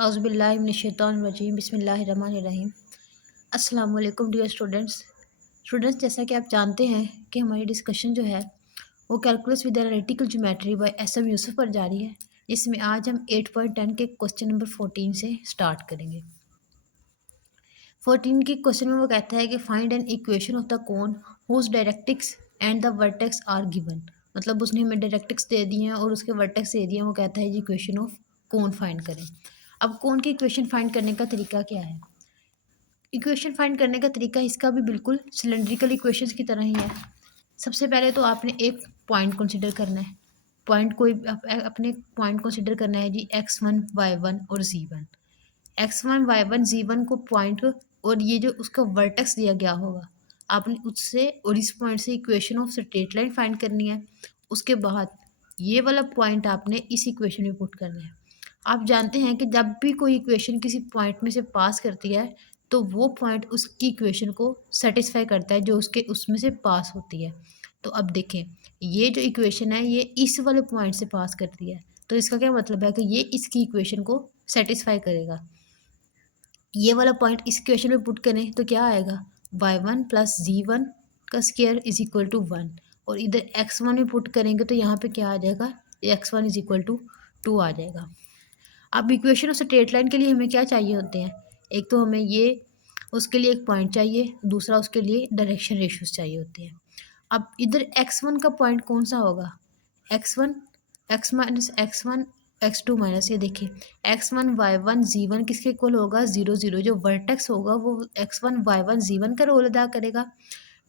औज़ुबिल्लाहिमिनश्शैतानिर्रजीम बिस्मिल्लाहिर्रहमानिर्रहीम। अस्सलाम वालेकुम डियर स्टूडेंट्स, जैसा कि आप जानते हैं कि हमारी डिस्कशन जो है वो calculus with analytical geometry by S M Yusuf पर जारी है, जिसमें आज हम 8.10 के क्वेश्चन नंबर 14 से स्टार्ट करेंगे। 14 के क्वेश्चन में वो कहता है कि find an equation of the cone whose directrix and the vertex are given. मतलब उसने हमें डायरेक्ट्रिक्स दे दिए हैं और उसके वर्टेक्स दे दिए हैं। वो कहता है जी इक्वेशन ऑफ कोन फाइंड करें। अब कोन की इक्वेशन फाइंड करने का तरीका क्या है? इक्वेशन फाइंड करने का तरीका इसका भी बिल्कुल सिलेंड्रिकल इक्वेशंस की तरह ही है। सबसे पहले तो आपने एक पॉइंट कंसिडर करना है। पॉइंट कोई अपने पॉइंट कंसिडर करना है जी x1 y1 और z1। x1 y1 z1 को पॉइंट और ये जो उसका वर्टेक्स दिया गया होगा, आपने उससे और इस पॉइंट से equation of straight line find करनी है। उसके बाद ये वाला पॉइंट आपने इस इक्वेशन में पुट करना है। आप जानते हैं कि जब भी कोई इक्वेशन किसी पॉइंट में से पास करती है तो वो पॉइंट उसकी इक्वेशन को सेटिस्फाई करता है जो उसके उसमें से पास होती है। तो अब देखें, ये जो इक्वेशन है ये इस वाले पॉइंट से पास करती है, तो इसका क्या मतलब है कि ये इसकी इक्वेशन को सेटिस्फाई करेगा। ये वाला पॉइंट इस इक्वेशन में पुट करें तो क्या आएगा, y1 प्लस z1 का स्क्वायर इज इक्वल टू 1। और इधर x1 में पुट करेंगे तो यहाँ पे क्या आ जाएगा, x1 इज इक्वल टू 2 आ जाएगा। अब इक्वेशन ऑफ स्ट्रेट लाइन के लिए हमें क्या चाहिए होते हैं, एक तो हमें ये उसके लिए एक पॉइंट चाहिए, दूसरा उसके लिए डायरेक्शन रेशियोज चाहिए होते हैं। अब इधर x1 का पॉइंट कौन सा होगा, x1 x minus x1 x2 minus, ये देखिए x1 y1 z1 किसके इक्वल होगा, 0 0। जो वर्टेक्स होगा वो x1 y1 z1 का रोल अदा करेगा।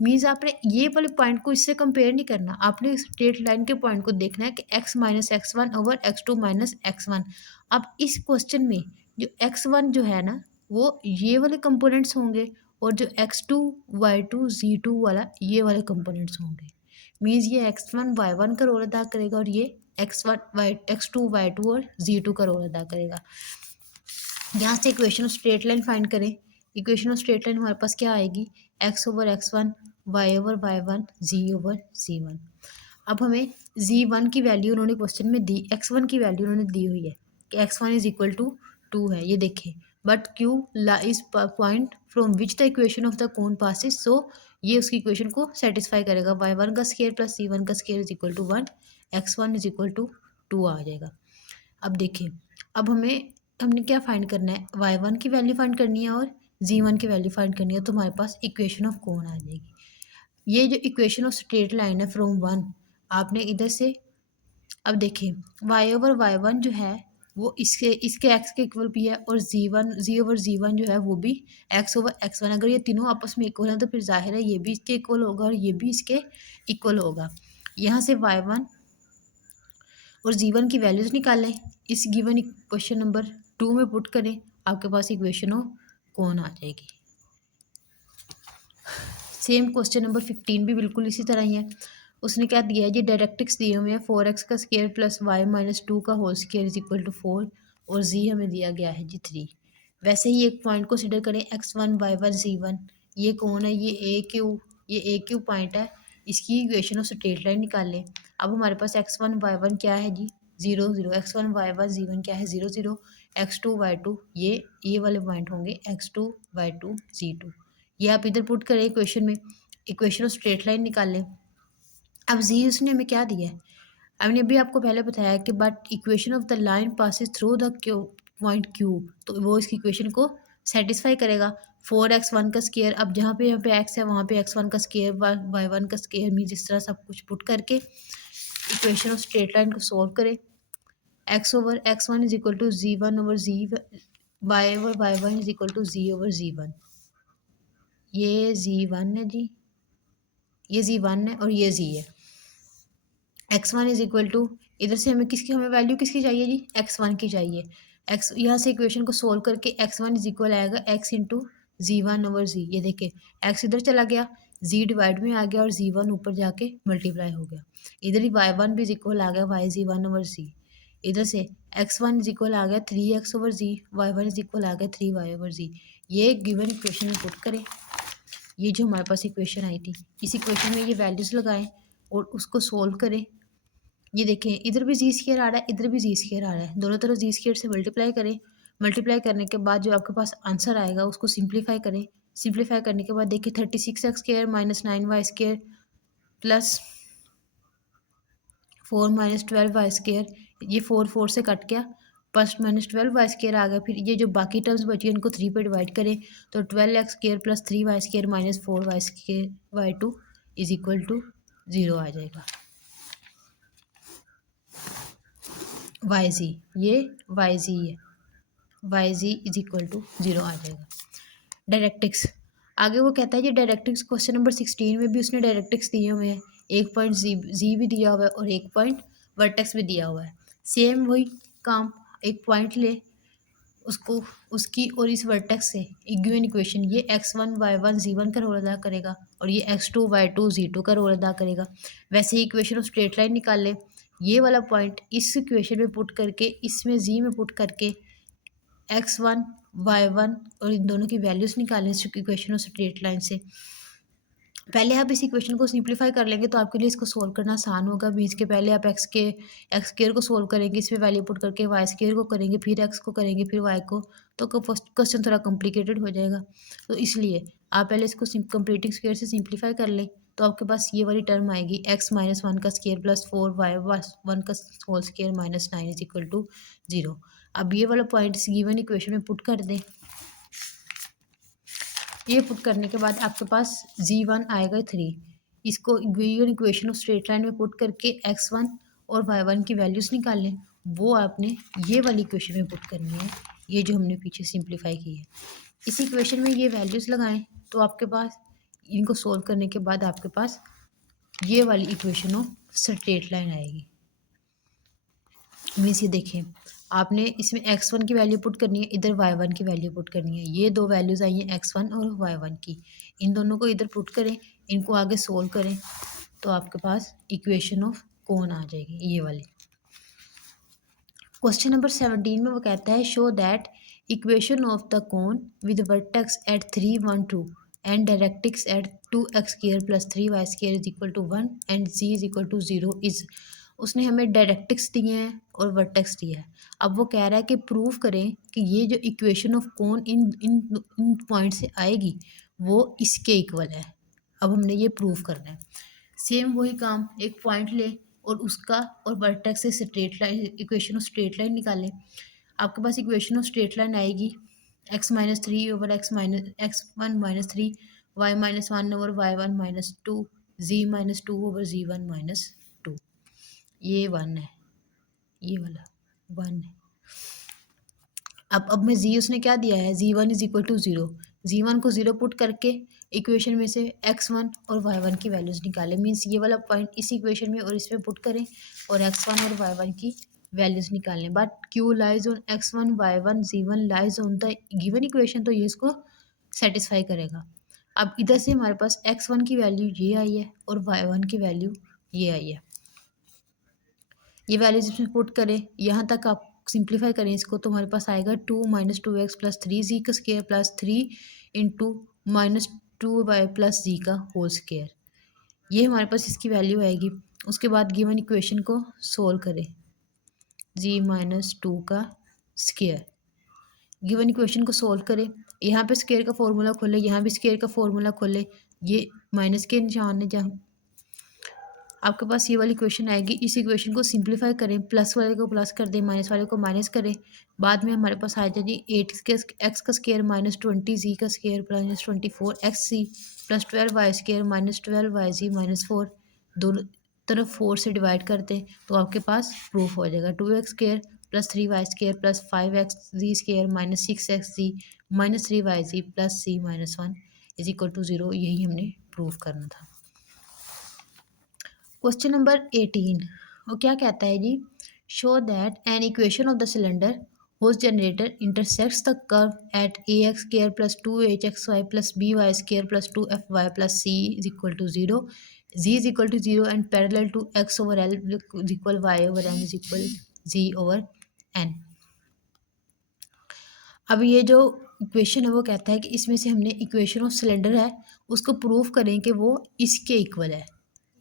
मीन्स आपने ये वाले पॉइंट को इससे कंपेयर नहीं करना, आपने स्ट्रेट लाइन के पॉइंट को देखना है कि x minus x1 over x2 minus x1। अब इस क्वेश्चन में जो x1 जो है ना वो ये वाले कंपोनेंट्स होंगे और जो x2 y2 z2 वाला ये वाले कंपोनेंट्स होंगे। मीन्स ये x1 y1 का रोल अदा करेगा और ये x2 y2 और z2 का रोल अदा करेगा। यहाँ से equation of straight line find करें। इक्वेशन ऑफ स्ट्रेट लाइन हमारे पास क्या आएगी, x over x1 y over y1 z over z1। अब हमें z1 की वैल्यू उन्होंने क्वेश्चन में दी, x1 की वैल्यू उन्होंने दी हुई है कि x1 इज इक्वल टू 2 है, ये देखें। But q lies point from which the equation of the cone passes, so ये उसकी इक्वेशन को सेटिस्फाई करेगा। y1 का स्केयर प्लस z1 का square is equal to 1, x1 is equal to 2 आ जाएगा। अब देखिए, अब हमने क्या फाइंड करना है, y1 की वैल्यू फाइंड करनी है और z1 की वैल्यू फाइंड करनी है, तो हमारे पास इक्वेशन ऑफ कोन आ जाएगी। ये जो इक्वेशन ऑफ स्ट्रेट लाइन है फ्रॉम 1, आपने इधर से अब देखिए y ओवर y1 जो है वो इसके x के इक्वल भी है और z ओवर z1 जो है वो भी x ओवर x1। अगर ये तीनों आपस में इक्वल हैं तो फिर जाहिर है ये भी इसके इक्वल होगा और ये भी इसके इक्वल होगा। यहाँ से y1 और z1 की वैल्यूज निकालें, इस गिवन क्वेश्चन नंबर 2 में पुट करें, आपके पास इक्वेशन ऑफ कोन आ जाएगी। सेम क्वेश्चन नंबर 15 भी बिल्कुल इसी तरह ही है। उसने क्या दिया है जी, डायरेक्ट्रिक्स दिए हुए हैं 4x का स्क्वायर प्लस y माइनस 2 का whole square is equal to 4 और z हमें दिया गया है जी 3। वैसे ही एक पॉइंट को कंसिडर करें x1 y1 z1। ये कौन है, ये ए क्यू पॉइंट है, इसकी इक्वेशन ऑफ स्ट्रेट लाइन निकाल लें। अब हमारे पास x1 y1 क्या है जी 0 0, x1 y1 z1 क्या है 0 0, x2 y2 ये वाले पॉइंट होंगे x2 y2 z2। ये आप इधर पुट करें इक्वेशन में, इक्वेशन ऑफ स्ट्रेट लाइन निकाल लें। अब जी उसने हमें क्या दिया है, हमने अभी आपको पहले बताया कि but equation of the line passes through the point Q, तो वो इसकी इक्वेशन को सेटिस्फाई करेगा। 4x1 का स्केयर, अब जहाँ पे x है वहाँ पे x1 का स्केयर y1 का स्केयर, मीन जिस तरह सब कुछ पुट करके इक्वेशन ऑफ स्ट्रेट लाइन को सॉल्व करें। x over x1 is equal to z1 over y over y1 is equal to z over z1। ये z1 है जी, ये z1 है और ये z है। x1 इज इक्वल टू, इधर से हमें वैल्यू किसकी चाहिए जी, x1 की चाहिए। x यहाँ से इक्वेशन को सोल्व करके x1 इज इक्वल आएगा x into z1 over z। ये देखें x इधर चला गया, z डिवाइड में आ गया और z1 ऊपर जाके मल्टीप्लाई हो गया। इधर ही y1 भी इज इक्वल आ गया y z1 ओवर z। इधर से x1 इज इक्वल आ गया 3x over z, y1 is equal आ गया 3y ओवर z। ये गिवन इक्वेशन में पुट करें, ये जो हमारे पास इक्वेशन आई थी इस इक्वेशन में ये वैल्यूज़ लगाएं और उसको सोल्व करें। ये देखें इधर भी जी स्क्वायर आ रहा है, इधर भी जी स्क्वायर आ रहा है, दोनों तरफ जी स्क्वायर से मल्टीप्लाई करें। मल्टीप्लाई करने के बाद जो आपके पास आंसर आएगा उसको सिंप्लीफाई करें। सिंप्लीफाई करने के बाद देखिए 36x² minus 9y² plus 4 minus 12y², ये 4 से कट गया, फर्स्ट माइनस 12y² आ गया। फिर ये जो बाकी टर्म्स बची हैं उनको 3 पे डिवाइड करें तो 12x² plus 3y² minus 4y² is equal to 0 आ जाएगा। YZ, ये YZ है, YZ इज इक्वल टू 0 आ जाएगा। डायरेक्टिक्स आगे वो कहता है कि डायरेक्टिक्स क्वेश्चन नंबर 16 में भी उसने डायरेक्टिक्स दिए हुए हैं, एक पॉइंट जी भी दिया हुआ है और एक पॉइंट वर्टेक्स भी दिया हुआ है। सेम वही काम, एक पॉइंट ले, उसको उसकी और इस वर्टेक्स से एक गिवन इक्वेशन, ये x1 y1 z1 का रोल अदा करेगा और ये x2 y2 z2 का रोल अदा करेगा। वैसे ही इक्वेशन ऑफ स्ट्रेट लाइन निकाल ले, ये वाला पॉइंट इस इक्वेशन में पुट करके इसमें z में पुट करके x1 y1 और इन दोनों की वैल्यूज़ निकालें इस इक्वेशन ऑफ स्ट्रेट लाइन से। पहले आप इस इक्वेशन को सिंप्लीफाई कर लेंगे तो आपके लिए इसको सोल्व करना आसान होगा। बीच के पहले आप एक्स स्क्वायर को सोल्व करेंगे, इसमें वैल्यू पुट करके वाई स्क्वायर को करेंगे, फिर एक्स को करेंगे, फिर वाई को, तो क्वेश्चन थोड़ा कॉम्प्लिकेटेड हो जाएगा। तो इसलिए आप पहले इसको कंप्लीटिंग स्क्वायर से सिंप्लीफाई कर लें तो आपके पास ये वाली टर्म आएगी x माइनस 1 का स्क्वायर प्लस 4y1 का whole square minus 9 is equal to 0। अब ये वाला पॉइंट इस गिवन इक्वेशन में पुट कर दें। ये पुट करने के बाद आपके पास z1 आएगा 3, इसको given equation of straight line में पुट करके x1 और y1 की वैल्यूज़ निकाल लें, वो आपने ये वाली इक्वेशन में पुट करनी है, ये जो हमने पीछे सिंप्लीफाई की है। इस इक्वेशन में ये वैल्यूज़ लगाएं तो आपके पास इनको सोल्व करने के बाद आपके पास ये वाली इक्वेशन ऑफ स्ट्रेट लाइन आएगी। मीन्स ये देखें, आपने इसमें x1 की वैल्यू पुट करनी है, इधर y1 की वैल्यू पुट करनी है। ये दो वैल्यूज़ आई हैं x1 और y1 की, इन दोनों को इधर पुट करें, इनको आगे सोल्व करें तो आपके पास इक्वेशन ऑफ कोन आ जाएगी ये वाली। क्वेश्चन नंबर 17 में वो कहता है show that equation of the cone with vertex at 3 1 2 and directrix at 2x² plus 3y² is equal to 1 and z is equal to 0 is. उसने हमें डायरेक्ट्रिक्स दिए हैं और वर्टेक्स दिया है। अब वो कह रहा है कि प्रूव करें कि ये जो equation of cone in in in point से आएगी वो इसके इक्वल है। अब हमने ये प्रूव करना है। सेम वही काम, एक पॉइंट ले और उसका और वर्टेक्स से straight line, equation of straight line निकालें। आपके पास इक्वेशन ऑफ स्ट्रेट लाइन आएगी x minus 3 over x1 minus 3 y minus 1 over y1 minus 2 z minus 2 over z1 minus 2। ये 1 है, ये वाला 1 है। अब मैं z उसने क्या दिया है, z1 is equal to 0, z1 को 0 पुट करके इक्वेशन में से x1 और y1 की वैल्यूज़ निकालें। मीन्स ये वाला पॉइंट इस इक्वेशन में और इसमें पुट करें और x1 और y1 की वैल्यूज़ निकालें। But q lies on x1 y1 z1 lies on the given equation, तो ये इसको सेटिस्फाई करेगा। अब इधर से हमारे पास x1 की वैल्यू ये आई है और y1 की वैल्यू ये आई है। ये वैल्यूज इसमें पुट करें, यहाँ तक आप सिंप्लीफाई करें इसको तो हमारे पास आएगा 2 माइनस 2x प्लस 3z का square plus 3 into minus 2y plus z का होल स्क्वायर। ये हमारे पास इसकी वैल्यू आएगी। उसके बाद गिवन इक्वेशन को सोल्व करें, z माइनस 2 का स्क्वायर। गिवन इक्वेशन को सोल्व करें, यहाँ पे स्क्वायर का फॉर्मूला खोले, यहाँ भी स्क्वायर का फॉर्मूला खोले, ये माइनस के निशान है जहाँ आपके पास ये वाली इक्वेशन आएगी। इस इक्वेशन को सिंप्लीफाई करें, प्लस वाले को प्लस कर दें, माइनस वाले को माइनस करें। बाद में हमारे पास आ जाएगी 8x का स्क्वायर माइनस 20z का square plus 24xc plus 12y² minus 12yz minus 4। दोनों तरफ 4 से डिवाइड करते हैं तो आपके पास प्रूफ हो जाएगा 2x² plus 3y² plus 5xz² minus 6xz minus 3yz plus c minus 1 is equal to 0। यही हमने प्रूफ करना था। क्वेश्चन नंबर 18 वो क्या कहता है जी, show that an equation of the cylinder whose generator intersects the curve at ax² plus 2hxy plus by² plus 2fy plus c is equal to 0, z is equal to 0 and parallel to x over l is equal y over m is equal z over n। अब ये जो equation है वो कहता है कि इसमें से हमने इक्वेशन ऑफ सिलेंडर है उसको प्रूव करें कि वो इसके इक्वल है,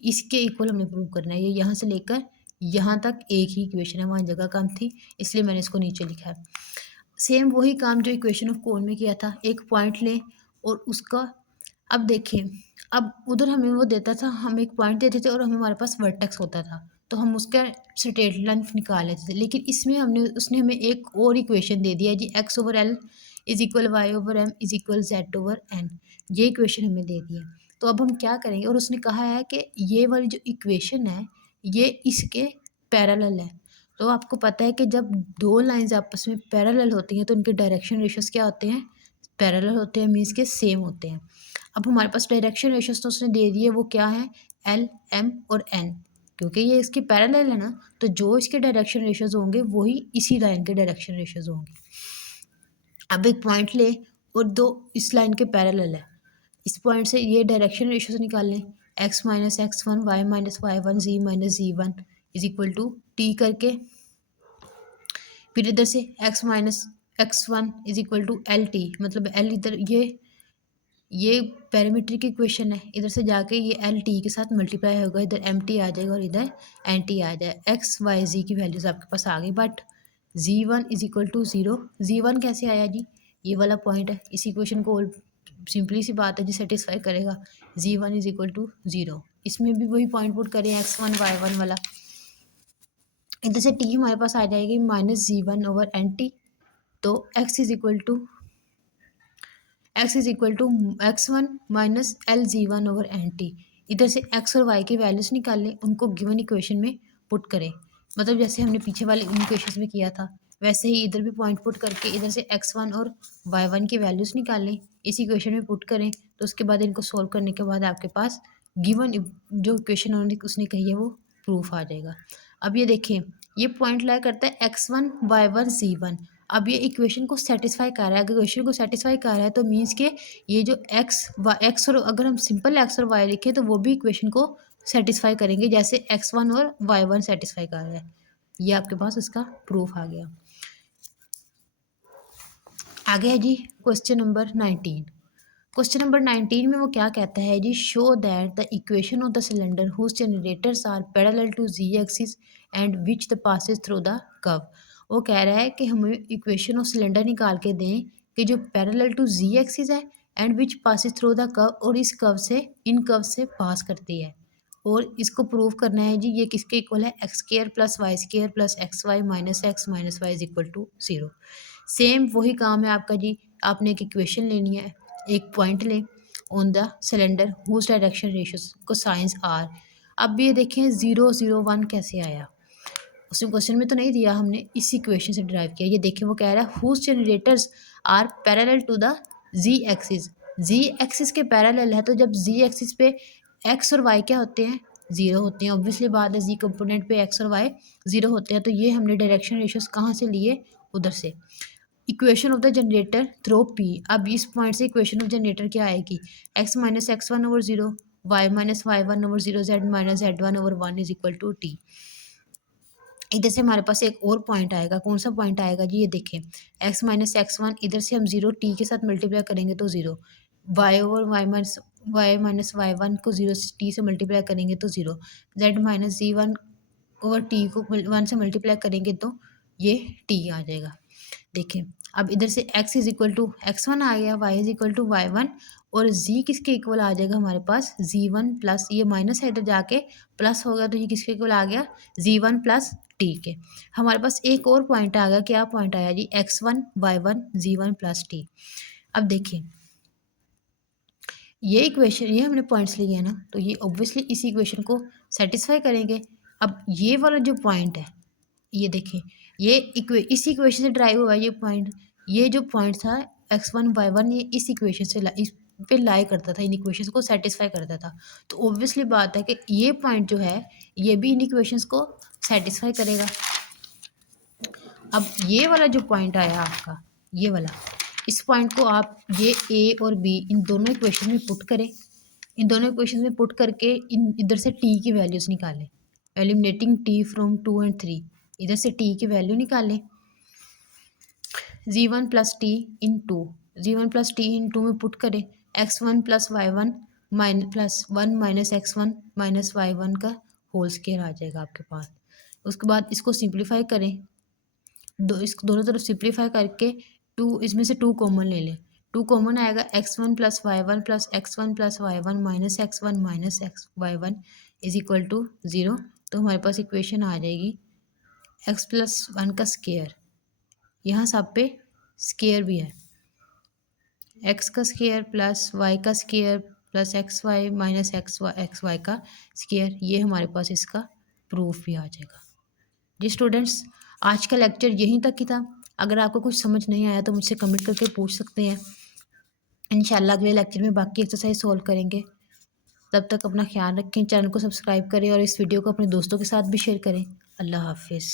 इसके इक्वल हमने प्रूव करना है। ये यहाँ से लेकर यहाँ तक एक ही इक्वेशन है, वहाँ जगह कम थी इसलिए मैंने इसको नीचे लिखा है। सेम वही काम जो इक्वेशन ऑफ कोन में किया था, एक पॉइंट लें और उसका, अब देखिए, अब उधर हमें वो देता था, हम एक पॉइंट देते थे और हमारे पास वर्टेक्स होता था, तो हम उसका स्ट्रेट लाइन निकाल लेते थे। लेकिन इसमें हमने उसने हमें एक और इक्वेशन दे दिया है जी, x over l is equal y over m is equal z over n, ये इक्वेशन हमें दे दी है। तो अब हम क्या करेंगे, और उसने कहा है कि ये वाली जो इक्वेशन है ये इसके पैरेलल है। तो आपको पता है कि जब दो लाइंस आपस में पैरेलल होती हैं तो उनके डायरेक्शन रेशियोज क्या होते हैं, पैरेलल होते हैं, मीन्स के सेम होते हैं। अब हमारे पास डायरेक्शन रेशियोज तो उसने दे दिए, वो क्या है, एल एम और एन, क्योंकि ये इसके पैरेलल है ना, तो जो इसके डायरेक्शन रेशियोज होंगे वही इसी लाइन के डायरेक्शन रेशियोज होंगे। अब एक पॉइंट ले और दो इस लाइन के पैरेलल है, इस पॉइंट से ये डायरेक्शन रेशियोज निकाल लें, x minus x one, y minus y one, z minus ji one is equal to t करके, फिर इधर से x minus x one is equal to l t, मतलब एल इधर ये पैरामीट्रिक इक्वेशन है, इधर से जाके ये एल टी के साथ मल्टीप्लाई होगा, इधर एम टी आ जाएगा और इधर एन टी आ जाएगा। एक्स वाई जी की वैल्यूज आपके पास आ गई, but z one is equal to zero. Z one कैसे आया जी, ये वाला पॉइंट है, इस इक्वेशन को सिंपली सी बात है जी सेटिस्फाई करेगा, G one is equal to zero. इसमें भी वही पॉइंट पुट करें, एक्स वन वाई वन वाला, इधर से टी हमारे पास आ जाएगी माइनस जी वन ओवर एन टी, तो x is equal to x one minus l G one over n t. इधर से एक्स और वाई की वैल्यूज निकाल लें, उनको गिवन इक्वेशन में पुट करें, मतलब जैसे हमने पीछे वाले इक्वेशन में किया था वैसे ही इधर भी पॉइंट पुट करके इधर से एक्स वन और वाई वन की वैल्यूज निकाल लें, इस इक्वेशन में पुट करें, तो उसके बाद इनको सॉल्व करने के बाद आपके पास गिवन जो इक्वेशन उसने कही है वो प्रूफ आ जाएगा। अब ये देखें, ये पॉइंट लाई करता है एक्स वन वाई वन सी वन, अब ये इक्वेशन को सेटिस्फाई कर रहा है, अगर इक्वेशन को सेटिस्फाई कर रहा है तो मीन्स के ये जो एक्स और अगर हम सिंपल एक्स और वाई लिखें तो वो भी इक्वेशन को सेटिस्फाई करेंगे, जैसे एक्स वन और वाई वन सेटिस्फाई कर रहा है। ये आपके पास इसका प्रूफ आ गया। आगे है जी क्वेश्चन नंबर 19। क्वेश्चन नंबर 19 में वो क्या कहता है जी, show that the equation of the cylinder whose generators are parallel to G axis and which the passes through the curve. वो कह रहा है कि हमें इक्वेशन ऑफ सिलेंडर निकाल के दें कि जो पैरेलल टू जी एक्सिस है and which passes through the curve, और इस कर्व से इन कर्व से पास करती है, और इसको प्रूव करना है जी ये किसके इक्वल है, x square plus y square plus x y minus y is equal to zero. Same वही काम है आपका जी, आपने एक इक्वेशन लेनी है, एक पॉइंट लें on the cylinder whose direction ratios को साइंस आर। अब ये देखें 0 0 1 कैसे आया, उसने क्वेश्चन में तो नहीं दिया, हमने इस इक्वेशन से डिराइव किया। ये देखें वो कह रहा है whose generators are parallel to the z axis, z axis के पैरेलल है, तो जब जी एक्सिस पे एक्स और वाई क्या होते हैं, जीरो होते हैं, ऑब्वियसली बात है जी कंपोनेंट पे एक्स और वाई जीरो होते हैं, तो ये हमने डायरेक्शन रेशियोज कहाँ से लिए, उधर से। Equation of the generator through p, अब इस पॉइंट से इक्वेशन ऑफ जनरेटर क्या आएगी, x minus x one over zero, y minus y one over zero, z minus z one over one is equal to t. इधर से हमारे पास एक और पॉइंट आएगा, कौन सा पॉइंट आएगा जी, ये देखें एक्स माइनस एक्स वन, इधर से हम जीरो टी के साथ मल्टीप्लाई करेंगे तो zero, y over y minus y one को जीरो टी से मल्टीप्लाई करेंगे तो ज़ीरो, जेड माइनस जी वन ओवर टी को वन से मल्टीप्लाई करेंगे तो ये टी आ जाएगा। देखें अब इधर से x is equal to x one आ गया, y is equal to y one, और z किसके इक्वल आ जाएगा हमारे पास, जी वन प्लस, ये माइनस है इधर जाके प्लस होगा, तो ये किसके इक्वल आ गया, जी वन प्लस टी के। हमारे पास एक और पॉइंट आ गया, क्या पॉइंट आया जी, एक्स वन वाई वन जी वन प्लस टी। अब देखिए ये इक्वेशन, ये हमने पॉइंट्स लिए हैं ना, तो ये ऑब्वियसली इस इक्वेशन को सेटिस्फाई करेंगे। अब ये वाला जो पॉइंट है, ये देखें ये इस इक्वेशन से ड्राइव हुआ ये पॉइंट, ये जो पॉइंट था एक्स वन वाई वन, ये इस इक्वेशन से इस पे लाई करता था, इन इक्वेशंस को सेटिस्फाई करता था, तो ऑब्वियसली बात है कि ये पॉइंट जो है ये भी इन इक्वेशंस को सेटिस्फाई करेगा। अब ये वाला जो पॉइंट आया आपका, ये वाला, इस पॉइंट को आप ये ए और बी इन दोनों इक्वेशन में पुट करें, इन दोनों इक्वेशन में पुट करके इन इधर से टी की वैल्यूज निकालें, एलिमिनेटिंग टी फ्रॉम 2 और 3, इधर से टी की वैल्यू निकालें, G one plus t into, G one plus t into में पुट करें, x one plus y one plus one minus x one minus y one का whole square आ जाएगा आपके पास। उसके बाद इसको सिंप्लीफाई करें, इस दोनों तरफ सिंप्लीफाई करके इसमें से 2 कॉमन ले लें। 2 कॉमन आएगा x1 plus y1 plus x1 plus y1 minus x1 minus x y1 is equal to 0। तो हमारे पास इक्वेशन आ जाएगी x प्लस 1 का स्केयर, यहाँ सब पे स्केयर भी है, x का स्केयर प्लस y का square plus x y minus x y का स्केयर, ये हमारे पास इसका प्रूफ भी आ जाएगा। जी स्टूडेंट्स, आज का लेक्चर यहीं तक ही था। अगर आपको कुछ समझ नहीं आया तो मुझसे कमेंट करके पूछ सकते हैं। इंशाल्लाह अगले लेक्चर में बाकी एक्सरसाइज सॉल्व करेंगे। तब तक अपना ख्याल रखें, चैनल को सब्सक्राइब करें और इस वीडियो को अपने दोस्तों के साथ भी शेयर करें। अल्लाह हाफिज़।